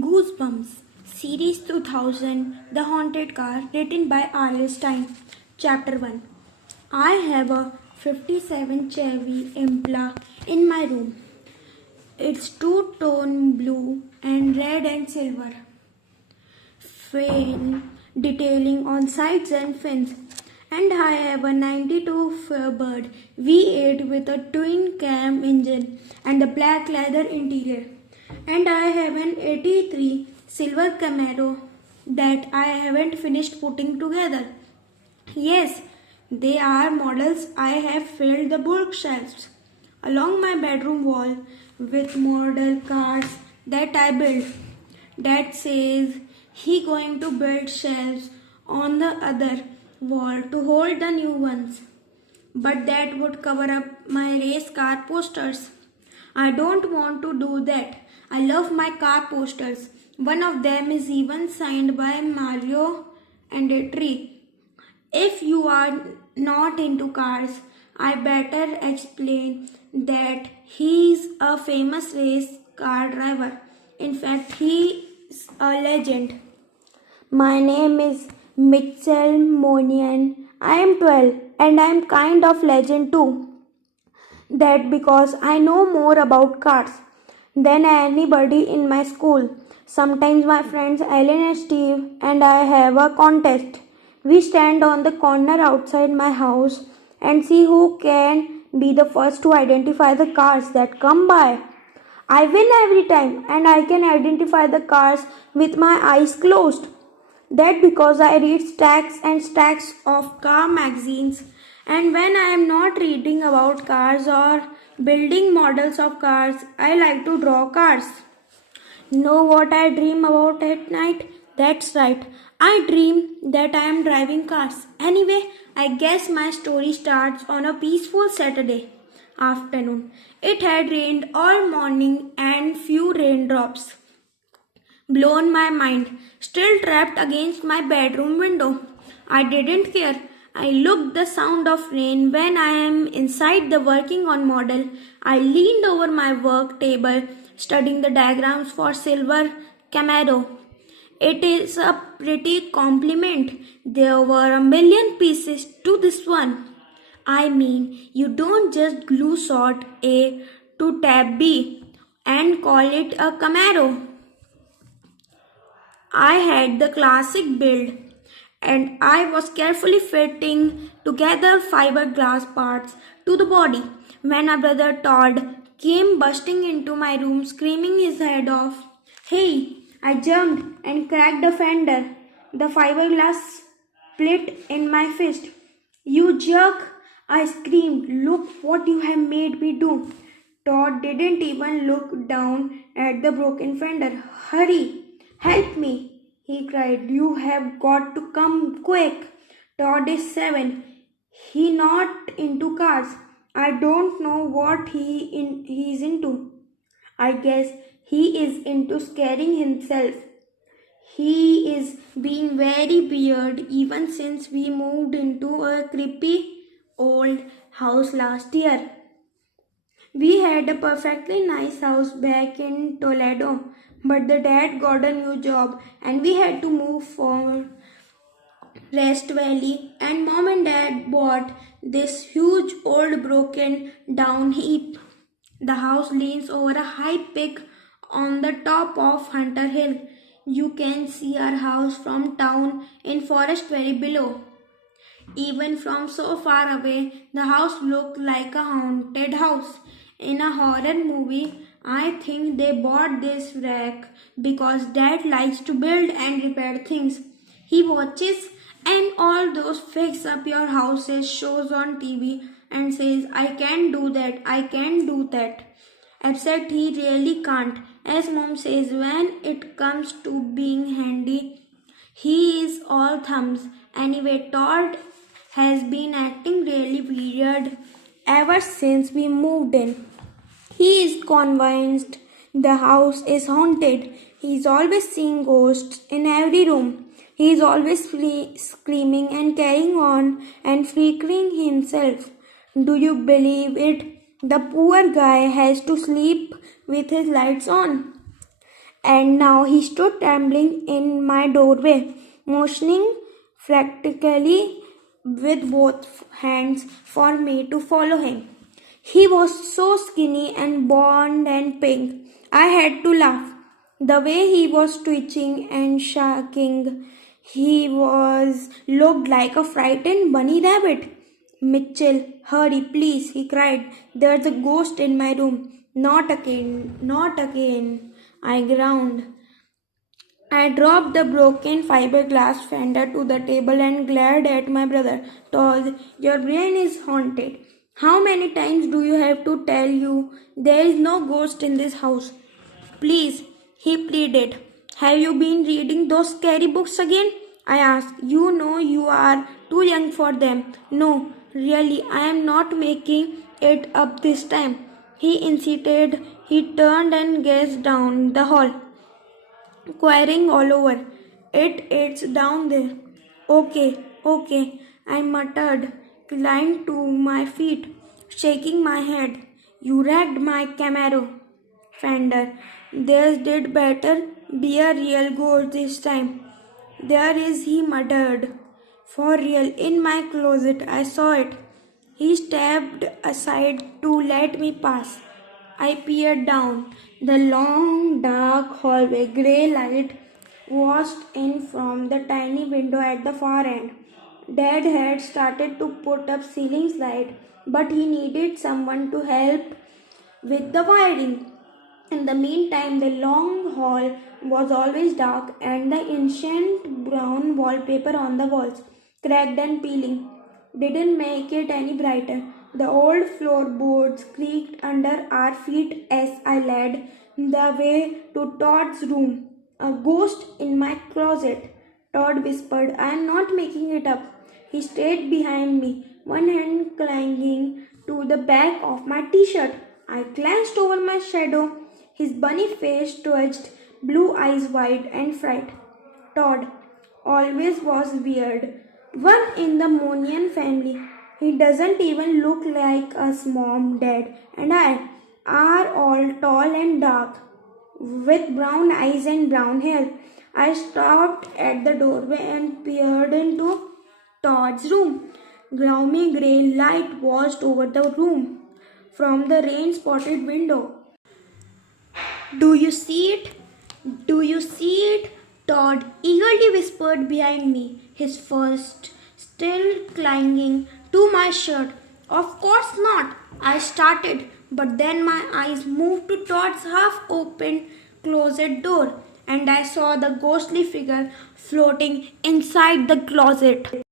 Goosebumps, Series 2000, The Haunted Car, written by R.L. Stein. Chapter 1. I have a 57 Chevy Impala in my room. It's two-tone blue and red and silver. Fail detailing on sides and fins. And I have a 92 Firebird V8 with a twin cam engine and a black leather interior. And I have an 83 silver Camaro that I haven't finished putting together. Yes, they are models I have filled the bookshelves along my bedroom wall with model cars that I built. Dad says he going to build shelves on the other wall to hold the new ones. But that would cover up my race car posters. I don't want to do that. I love my car posters. One of them is even signed by Mario Andretti. If you are not into cars, I better explain that he's a famous race car driver. In fact, he is a legend. My name is Mitchell Monian. I am 12 and I am kind of legend too. That because I know more about cars than anybody in my school. Sometimes my friends Ellen and Steve and I have a contest. We stand on the corner outside my house and see who can be the first to identify the cars that come by. I win every time and I can identify the cars with my eyes closed. That because I read stacks and stacks of car magazines, and when I am not reading about cars or building models of cars, I like to draw cars. Know what I dream about at night? That's right. I dream that I am driving cars. Anyway, I guess my story starts on a peaceful Saturday afternoon. It had rained all morning and few raindrops blown my mind, still trapped against my bedroom window. I didn't care. I looked the sound of rain when I am inside the working on model. I leaned over my work table, studying the diagrams for silver Camaro. It is a pretty compliment. There were a million pieces to this one. I mean, you don't just glue sort A to tab B and call it a Camaro. I had the classic build and I was carefully fitting together fiberglass parts to the body when a brother Todd came bursting into my room screaming his head off. Hey, I jumped and cracked the fender. The fiberglass split in my fist. You jerk! I screamed. Look what you have made me do. Todd didn't even look down at the broken fender. Hurry! Help me! He cried. You have got to come quick. Todd is 7. He not into cars. I don't know what he's into. I guess he is into scaring himself. He is being very weird even since we moved into a creepy old house last year. We had a perfectly nice house back in Toledo, but the dad got a new job and we had to move for Rest Valley, and mom and dad bought this huge old broken down heap. The house leans over a high peak on the top of Hunter Hill. You can see our house from town in Forest Valley below. Even from so far away, the house looked like a haunted house. In a horror movie, I think they bought this wreck because dad likes to build and repair things. He watches and all those fix up your houses shows on TV and says, I can do that, I can do that. Except he really can't. As mom says, when it comes to being handy, he is all thumbs. Anyway, Todd has been acting really weird ever since we moved in. He is convinced the house is haunted. He is always seeing ghosts in every room. He is always screaming and carrying on and freaking himself. Do you believe it? The poor guy has to sleep with his lights on. and now he stood trembling in my doorway, motioning frantically with both hands for me to follow him. He was so skinny and blond and pink. I had to laugh. The way he was twitching and shaking, he was looked like a frightened bunny rabbit. Mitchell, hurry, please, he cried. There's a ghost in my room. Not again, not again, I groaned. I dropped the broken fiberglass fender to the table and glared at my brother. Todd, your brain is haunted. How many times do you have to tell you there is no ghost in this house? Please, he pleaded. Have you been reading those scary books again? I asked. You know you are too young for them. No, really, I am not making it up this time. He insisted. He turned and gazed down the hall, inquiring all over. It's down there. Okay, okay, I muttered, climbed to my feet, shaking my head. You wrecked my Camaro. Fender. Theirs did better be a real ghost this time. There is, he muttered. For real, in my closet, I saw it. He stepped aside to let me pass. I peered down the long, dark hallway. Grey light washed in from the tiny window at the far end. Dad had started to put up ceiling light, but he needed someone to help with the wiring. In the meantime, the long hall was always dark, and the ancient brown wallpaper on the walls, cracked and peeling, didn't make it any brighter. The old floorboards creaked under our feet as I led the way to Todd's room. A ghost in my closet, Todd whispered. I am not making it up. He stayed behind me, one hand clinging to the back of my t-shirt. I glanced over my shadow. His bunny face twitched, blue eyes wide and fright. Todd always was weird. One in the Monian family. He doesn't even look like us. Mom, Dad, and I are all tall and dark, with brown eyes and brown hair. I stopped at the doorway and peered into Todd's room. Gloomy grey light washed over the room from the rain spotted window. Do you see it? Do you see it? Todd eagerly whispered behind me, his fist still clinging to my shirt. Of course not, I started, but then my eyes moved to Todd's half opened closet door, and I saw the ghostly figure floating inside the closet.